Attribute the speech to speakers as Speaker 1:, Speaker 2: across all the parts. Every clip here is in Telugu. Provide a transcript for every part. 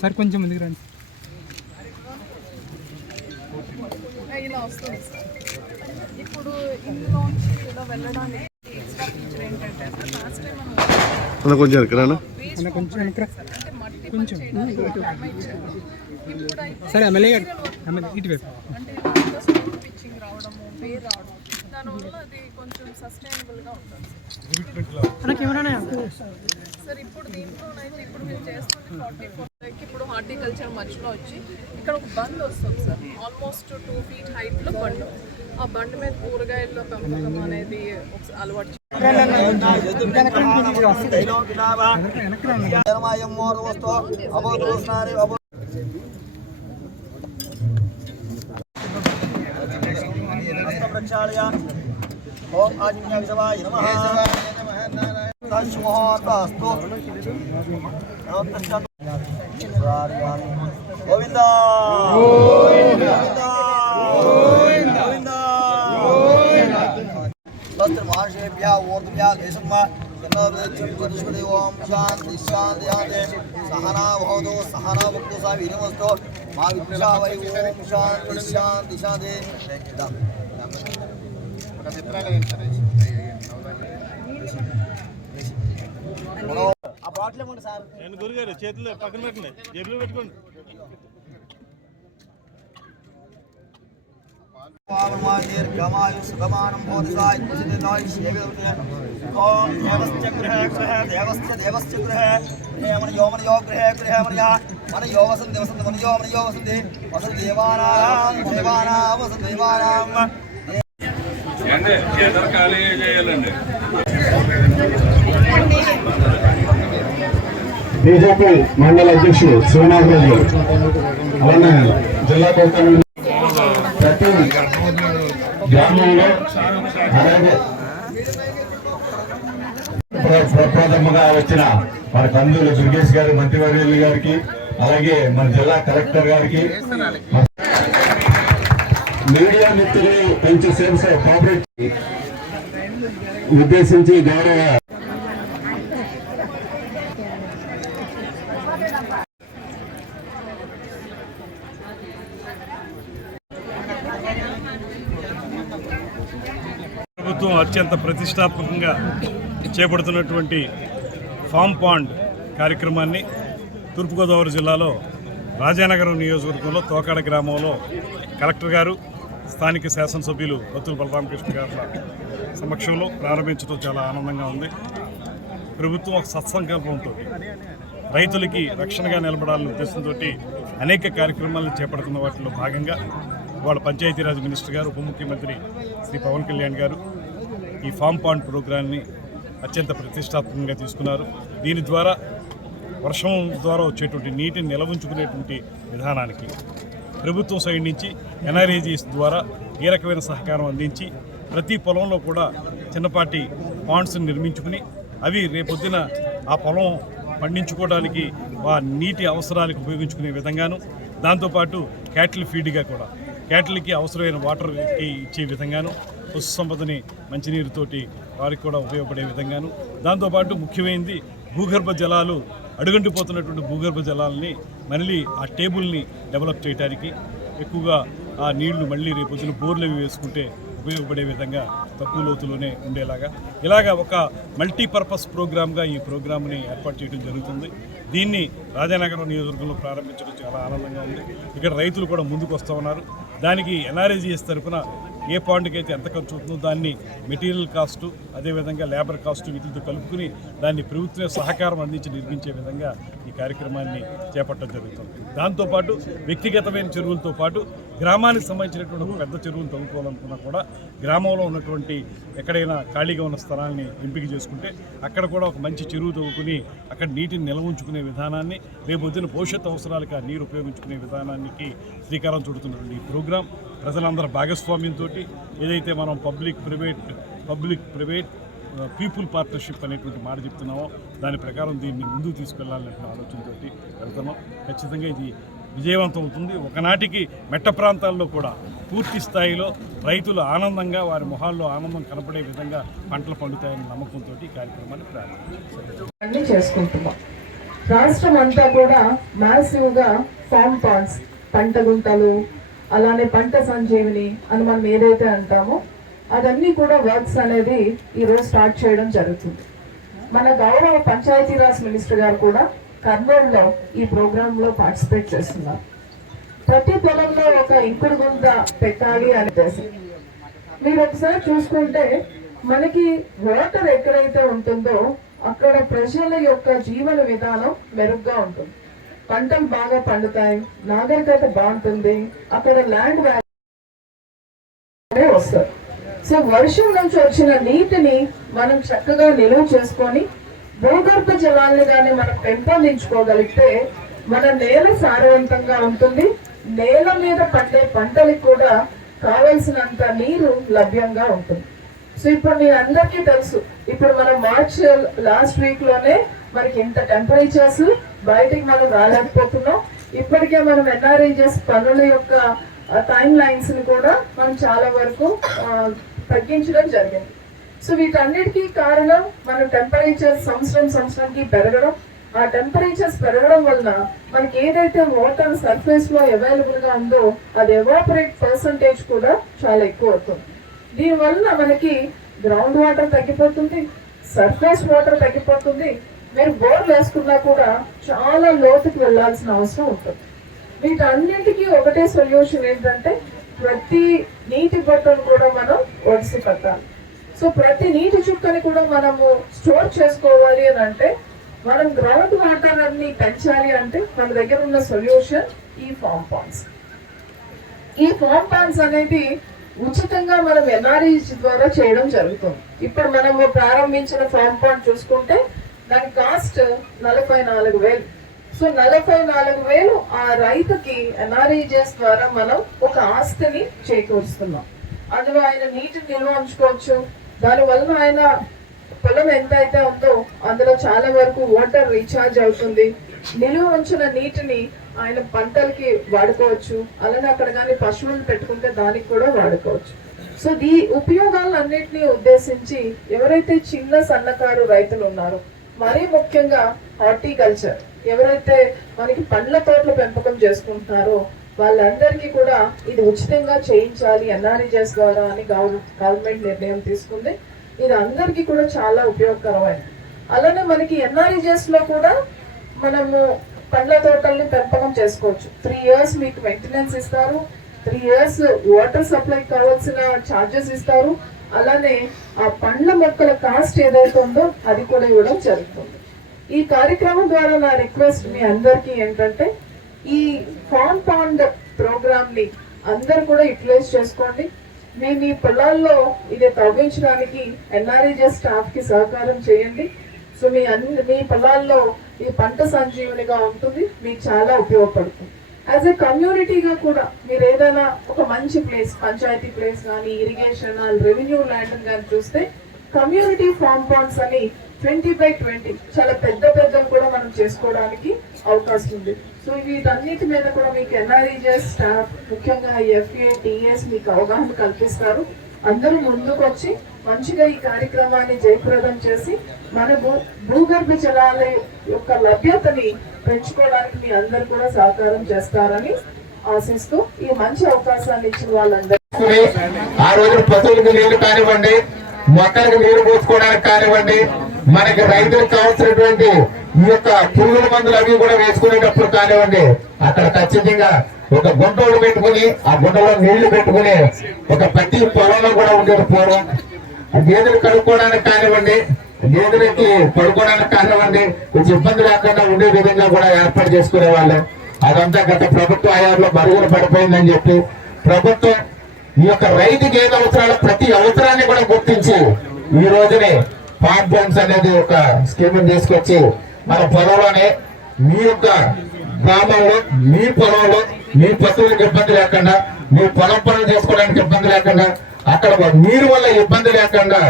Speaker 1: సార్ కొంచెం ముందుకు రండి.
Speaker 2: ఇలా వస్తుంది సార్. ఇప్పుడు ఇందులోంచి ఇలా వెళ్ళడానికి ఎక్స్ట్రా ఫీచర్ ఏంటంటే సార్ లాస్ట్ టైం మనం
Speaker 3: అన్న కొంచెం ఎక్కడన్నా
Speaker 1: సరే. ఎమ్మెల్యే గారు. ఎమ్మెల్యే ఇటువైపు
Speaker 2: అంటే ఇలా స్టోన్ పిచ్చింగ్ రావడము వేర్ రావడం దానివల్ల అది కొంచెం సస్టైనబుల్గా ఉంటుంది సార్. ఇప్పుడు దీంట్లోనైతే ఇప్పుడు మేము చేస్తుంది ఫార్టీ ఫోర్ ఇప్పుడు హార్టికల్చర్ మధ్యలో వచ్చి ఇక్కడ ఒక బండ్ వస్తుంది సార్. ఆల్మోస్ట్ టూ ఫీట్ హైట్లో బండ్. ఆ బండ్ మీద కూరగాయల పెంపకం అనేది అలవాటు చే-
Speaker 4: ఓం ఆదిత్యాయ నమః. తస్మోతస్తు గోవింద గోవింద గోవింద తత్ర మహర్షేభ్య ఊర్ధ్వ్యా దేశమ్మ జన్మదేవం ఓం శాంతి శాంతి శాంతి సహనా భవతు సహనా భక్తు సా వీరమస్తు మా విద్యా వై ఓం శాంతి శాంతి శాంతి ఆ బాటిల్
Speaker 5: నేను గురుగారు చేతులు పక్కన పెట్టండి. జేబులో పెట్టుకోండి.
Speaker 4: దేవస్య గృహే। హేమనయో మనయో గృహే గృహే మనయా। మనయో వసంతి వసంతి వసంతి। వసంతి దేవానాం దేవానాం వసంతి దేవానాం
Speaker 6: ఖాళీ చేయాలండి?
Speaker 7: బీజేపీ మండల అధ్యక్షుడు శివనాథరాజు గారు. అలానే జిల్లా ప్రతి గ్రామంలో అలాగే ప్ర- ప్రప్రథమంగా వచ్చిన మన కందుల దుర్గేష్ గారి మంత్రివర్యులు గారికి అలాగే మన జిల్లా కలెక్టర్ గారికి మీడియా మిత్రులు కొంచెం సేపు కోఆపరేట్ ఉద్దేశించి గౌరవ
Speaker 5: ప్రభుత్వం అత్యంత ప్రతిష్టాత్మకంగా చేపడుతున్నటువంటి ఫామ్ పాండ్ కార్యక్రమాన్ని తూర్పుగోదావరి జిల్లాలో రాజానగరం నియోజకవర్గంలో తోకాడ గ్రామంలో కలెక్టర్ గారు స్థానిక శాసనసభ్యులు బత్తుల బలరామకృష్ణ గారి సమక్షంలో ప్రారంభించడం చాలా ఆనందంగా ఉంది. ప్రభుత్వం ఒక సత్సంకల్పంతో రైతులకి రక్షణగా నిలబడాలనే ఉద్దేశంతో అనేక కార్యక్రమాలను చేపడుతున్న వాటిలో భాగంగా వాళ్ళ పంచాయతీరాజ్ మినిస్టర్ గారు ఉప ముఖ్యమంత్రి శ్రీ పవన్ కళ్యాణ్ గారు ఈ ఫామ్ పాండ్ ప్రోగ్రాన్ని అత్యంత ప్రతిష్టాత్మకంగా తీసుకున్నారు. దీని ద్వారా వర్షం ద్వారా వచ్చేటువంటి నీటిని నిలవుంచుకునేటువంటి విధానానికి ప్రభుత్వం సైడ్ నుంచి ఎన్ఆర్ఏజీస్ ద్వారా ఏ రకమైన సహకారం అందించి ప్రతి పొలంలో కూడా చిన్నపాటి పాండ్స్ని నిర్మించుకుని అవి రేపొద్దున ఆ పొలం పండించుకోవడానికి ఆ నీటి అవసరాలకు ఉపయోగించుకునే విధంగాను దాంతోపాటు క్యాటిల్ ఫీడ్గా కూడా క్యాటిల్కి అవసరమైన వాటర్కి ఇచ్చే విధంగాను పశు సంపదని మంచినీరుతోటి వారికి కూడా ఉపయోగపడే విధంగాను. దాంతోపాటు ముఖ్యమైనది భూగర్భ జలాలు అడుగంటిపోతున్నటువంటి భూగర్భ జలాలని మళ్ళీ ఆ టేబుల్ని డెవలప్ చేయడానికి ఎక్కువగా ఆ నీళ్ళు మళ్ళీ రేపొద్దున బోర్లు అవి వేసుకుంటే ఉపయోగపడే విధంగా తక్కువ లోతులోనే ఉండేలాగా. ఇలాగా ఒక మల్టీపర్పస్ ప్రోగ్రామ్గా ఈ ప్రోగ్రామ్ని ఏర్పాటు చేయడం జరుగుతుంది. దీన్ని రాజానగరం నియోజకవర్గంలో ప్రారంభించడం చాలా ఆనందంగా ఉంది. ఇక్కడ రైతులు కూడా ముందుకు వస్తూ ఉన్నారు. దానికి ఎన్ఆర్ఏజీఎస్ తరఫున ఏ పాయింట్కి అయితే ఎంత ఖర్చు అవుతుందో దాన్ని మెటీరియల్ కాస్టు అదేవిధంగా లేబర్ కాస్టు వీటితో కలుపుకుని దాన్ని ప్రభుత్వ సహకారం అందించి నిర్మించే విధంగా ఈ కార్యక్రమాన్ని చేపట్టడం జరుగుతుంది. దాంతోపాటు వ్యక్తిగతమైన చెరువులతో పాటు గ్రామానికి సంబంధించినటువంటి ఒక పెద్ద చెరువులు తవ్వుకోవాలనుకున్నా కూడా గ్రామంలో ఉన్నటువంటి ఎక్కడైనా ఖాళీగా ఉన్న స్థలాన్ని ఎంపిక చేసుకుంటే అక్కడ కూడా ఒక మంచి చెరువు తవ్వుకుని అక్కడ నీటిని నిల్వ ఉంచుకునే విధానాన్ని రేపు పొద్దున భవిష్యత్తు అవసరాలకు ఆ నీరు ఉపయోగించుకునే విధానానికి శ్రీకారం చుడుతున్నటువంటి ఈ ప్రోగ్రాం. ప్రజలందరూ భాగస్వామ్యంతో ఏదైతే మనం public private public private people partnership అనేటువంటి మాట చెప్తున్నామో దాని ప్రకారం దీన్ని ముందుకు తీసుకెళ్ళాలనే ఆలోచనతో వెళ్తున్నాం. ఖచ్చితంగా ఇది విజయవంతం అవుతుంది. ఒకనాటికి మెట్ట ప్రాంతాల్లో కూడా పూర్తి స్థాయిలో రైతులు ఆనందంగా వారి మొహాల్లో ఆనందం కనపడే విధంగా పంటలు పండుతాయనే నమ్మకంతో ఈ కార్యక్రమాన్ని ప్రారంభించారు
Speaker 2: చేసుకుంటున్నాం. రాష్ట్రం అంతా కూడా మ్యాసివ్గా ఫామ్ పాన్స్ పంట గుంటలు అలానే పంట సంజీవిని అని మనం ఏదైతే అంటామో అదన్నీ కూడా వర్క్స్ అనేది ఈరోజు స్టార్ట్ చేయడం జరుగుతుంది. మన గౌరవ పంచాయతీరాజ్ మినిస్టర్ గారు కూడా కర్నూలులో ఈ ప్రోగ్రాంలో పార్టిసిపేట్ చేస్తున్నారు. ప్రతి పొలంలో ఒక ఇంకుడు గుంత పెట్టాలి అని ఉద్దేశం మీరు ఒకసారి చూసుకుంటే మనకి వాటర్ ఎక్కడైతే ఉంటుందో అక్కడ ప్రజల యొక్క జీవన విధానం మెరుగ్గా ఉంటుంది. పంటలు బాగా పండుతాయి. నాగరికత బాగుంటుంది. అక్కడ ల్యాండ్ వాల్యూ వస్తారు సో వర్షం నుంచి వచ్చిన నీటిని మనం చక్కగా నిలువ చేసుకొని భూగర్భ జలాల్ని కానీ మనం పెంపొందించుకోగలిగితే మన నేల సారవంతంగా ఉంటుంది. నేల మీద పండే పంటలకు కూడా కావలసినంత నీరు లభ్యంగా ఉంటుంది. సో ఇప్పుడు మీ అందరికీ తెలుసు. ఇప్పుడు మనం మార్చ్ లాస్ట్ వీక్లోనే మనకి ఇంత టెంపరేచర్స్ బయటికి మనం రాలేకపోతున్నాం. ఇప్పటికే మనం ఎన్ఆర్ఐజెస్ పనుల యొక్క టైం లైన్స్ని కూడా మనం చాలా వరకు తగ్గించడం జరిగింది. సో వీటన్నిటికీ కారణం మన టెంపరేచర్ సంవత్సరం సంవత్సరానికి పెరగడం. ఆ టెంపరేచర్స్ పెరగడం వలన మనకి ఏదైతే వాటర్ సర్ఫేస్లో అవైలబుల్గా ఉందో అది ఎవాపరేట్ పర్సంటేజ్ కూడా చాలా ఎక్కువ అవుతుంది. దీనివల్ల మనకి గ్రౌండ్ వాటర్ తగ్గిపోతుంది సర్ఫేస్ వాటర్ తగ్గిపోతుంది మీరు బోర్లు వేసుకున్నా కూడా చాలా లోతుకి వెళ్ళాల్సిన అవసరం ఉంటుంది. వీటన్నింటికి ఒకటే సొల్యూషన్ ఏంటంటే ప్రతి నీటి బొట్టను కూడా మనం ఒడిసి పెట్టాలి సో ప్రతి నీటి చుక్కని కూడా మనము స్టోర్ చేసుకోవాలి అని అంటే మనం గ్రౌండ్ వాటర్ అన్ని పెంచాలి అంటే మన దగ్గర ఉన్న సొల్యూషన్ ఈ ఫామ్ పాన్స్ ఈ ఫామ్ పాన్స్ అనేది ఉచితంగా మనం ఎన్ఆర్ఈ ద్వారా చేయడం జరుగుతుంది. ఇప్పుడు మనము ప్రారంభించిన ఫామ్ పాన్ చూసుకుంటే దాని కాస్ట్ నలభై నాలుగు వేలు. సో నలభై నాలుగు వేలు ఆ రైతుకి ఎన్ఆర్ఈజెస్ ద్వారా మనం ఒక ఆస్తిని చేకూరుస్తున్నాం. అందులో ఆయన నీటిని నిల్వ ఉంచుకోవచ్చు. దానివల్ల ఆయన పొలం ఎంత అయితే ఉందో అందులో చాలా వరకు వాటర్ రీఛార్జ్ అవుతుంది. నిలువ ఉంచిన నీటిని ఆయన పంటలకి వాడుకోవచ్చు. అలానే అక్కడ కానీ పశువులను పెట్టుకుంటే దానికి కూడా వాడుకోవచ్చు. సో ఈ ఉపయోగాలన్నింటినీ ఉద్దేశించి ఎవరైతే చిన్న సన్నకారు రైతులు ఉన్నారో మరీ ముఖ్యంగా హార్టికల్చర్ ఎవరైతే మనకి పండ్ల తోటల పెంపకం చేసుకుంటున్నారో వాళ్ళందరికీ కూడా ఇది ఉచితంగా చేయించాలి ఎన్ఆర్ఈజెస్ ద్వారా అని గవర్నమెంట్ నిర్ణయం తీసుకుంది. ఇది అందరికీ కూడా చాలా ఉపయోగకరమైనది అలానే మనకి ఎన్ఆర్ఈజెస్లో కూడా మనము పండ్ల తోటల్ని పెంపకం చేసుకోవచ్చు. త్రీ ఇయర్స్ మీకు మెయింటెనెన్స్ ఇస్తారు. త్రీ ఇయర్స్ వాటర్ సప్లై కావాల్సిన ఛార్జెస్ ఇస్తారు. అలానే ఆ పండ్ల మొక్కల కాస్ట్ ఏదైతే ఉందో అది కూడా ఇవ్వడం జరుగుతుంది. ఈ కార్యక్రమం ద్వారా నా రిక్వెస్ట్ మీ అందరికీ ఏంటంటే ఈ ఫామ్ పాండ్ ప్రోగ్రామ్ని అందరు కూడా యూటిలైజ్ చేసుకోండి. మీ మీ పొలాల్లో ఇది తవ్వించడానికి ఎన్ఆర్ఈజే స్టాఫ్కి సహకారం చేయండి. సో మీ అన్ని మీ పొలాల్లో ఈ పంట సంజీవునిగా ఉంటుంది. మీకు చాలా ఉపయోగపడుతుంది. యాజ్ ఎ కమ్యూనిటీగా కూడా మీరు ఏదైనా ఒక మంచి ప్లేస్ పంచాయతీ ప్లేస్ కానీ ఇరిగేషన్ రెవెన్యూ ల్యాండ్ కానీ చూస్తే కమ్యూనిటీ ఫార్మ్ పాండ్స్ అని ట్వంటీ బై ట్వంటీ చాలా పెద్ద పెద్దవి కూడా మనం చేసుకోవడానికి అవకాశం ఉంది. సో వీటన్నిటి మీద కూడా మీకు ఎన్ఆర్ఈజెస్ స్టాఫ్ ముఖ్యంగా ఎఫ్ఏ టీఎస్ మీకు అవగాహన కల్పిస్తారు. అందరూ ముందుకు వచ్చి మంచిగా ఈ కార్యక్రమాన్ని జయప్రదం చేసి మన భూ భూగర్భ జలాల యొక్క లభ్యతని పెంచుకోవడానికి మీ అందరు కూడా సహకారం చేస్తారని ఆశిస్తూ ఈ మంచి అవకాశాన్ని ఇచ్చిన వాళ్ళందరూ
Speaker 3: ఆ రోజు పశువులకు నీళ్ళు కానివ్వండి మొక్కలకు నీళ్ళు పోసుకోవడానికి కానివ్వండి మనకి రైతులకు కావాల్సినటువంటి ఈ యొక్క పురుగుల మందులు అవి కూడా వేసుకునేటప్పుడు కానివ్వండి అక్కడ ఖచ్చితంగా ఒక గుంటోడు పెట్టుకుని ఆ గుంటలో నీళ్ళు పెట్టుకుని ఒక ప్రతి పొలంలో కూడా ఉండేది పూర్వం. గేదెలు కడుక్కోవడానికి కానివ్వండి గేదెలకి పడుకోవడానికి కానివ్వండి కొంచెం ఇబ్బంది లేకుండా ఉండే విధంగా కూడా ఏర్పాటు చేసుకునే వాళ్ళు అదంతా గత ప్రభుత్వ హయాంలో మరుగున పడిపోయిందని చెప్పి ప్రభుత్వం ఈ యొక్క రైతుకి గేదె అవసరాలు ప్రతి అవసరాన్ని కూడా గుర్తించి ఈ రోజునే పార్ట్ బోన్స్ అనేది ఒక స్కీమ్ తీసుకొచ్చి మన పొలంలోనే మీ యొక్క గ్రామంలో మీ పొలంలో మీ పశువులకు ఇబ్బంది లేకుండా మీ పొలం పనులు చేసుకోవడానికి ఇబ్బంది లేకుండా అక్కడ నీరు వల్ల ఇబ్బంది లేకుండా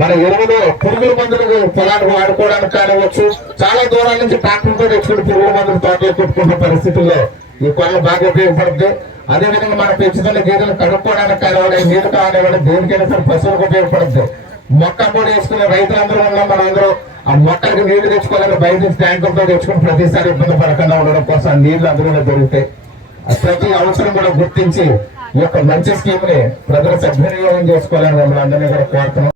Speaker 3: మన ఎరువులు పురుగుల మందులు పొలాన్ని వాడుకోవడానికి కానివచ్చు చాలా దూరాల నుంచి ట్రాక్టర్తో తెచ్చుకుని పురుగుల మందులు తోటలో కొట్టుకున్న పరిస్థితుల్లో ఈ కొలను బాగా ఉపయోగపడుతుంది. అదేవిధంగా మనం పెంచుతున్న గేదెలు కడుక్కోవడానికి కానివ్వండి నీరు కానివ్వండి దేనికైనా సరే పశువులకు ఉపయోగపడుతుంది. మొక్క కూడా వేసుకునే రైతులందరూ ఉన్నాం మనందరూ. ఆ మొక్కలకు నీళ్ళు తెచ్చుకోవాలని బయట నుంచి ట్యాంకులతో తెచ్చుకుని ప్రతిసారి ఇబ్బంది పడకుండా ఉండడం కోసం నీళ్ళు అందులో దొరుకుతాయి. ప్రతి అవసరం కూడా గుర్తించి ఈ యొక్క మంచి స్కీమ్ని ప్రజలు సద్వినియోగం చేసుకోవాలని మమ్మల్ని అందరినీ కూడా కోరుతున్నాం.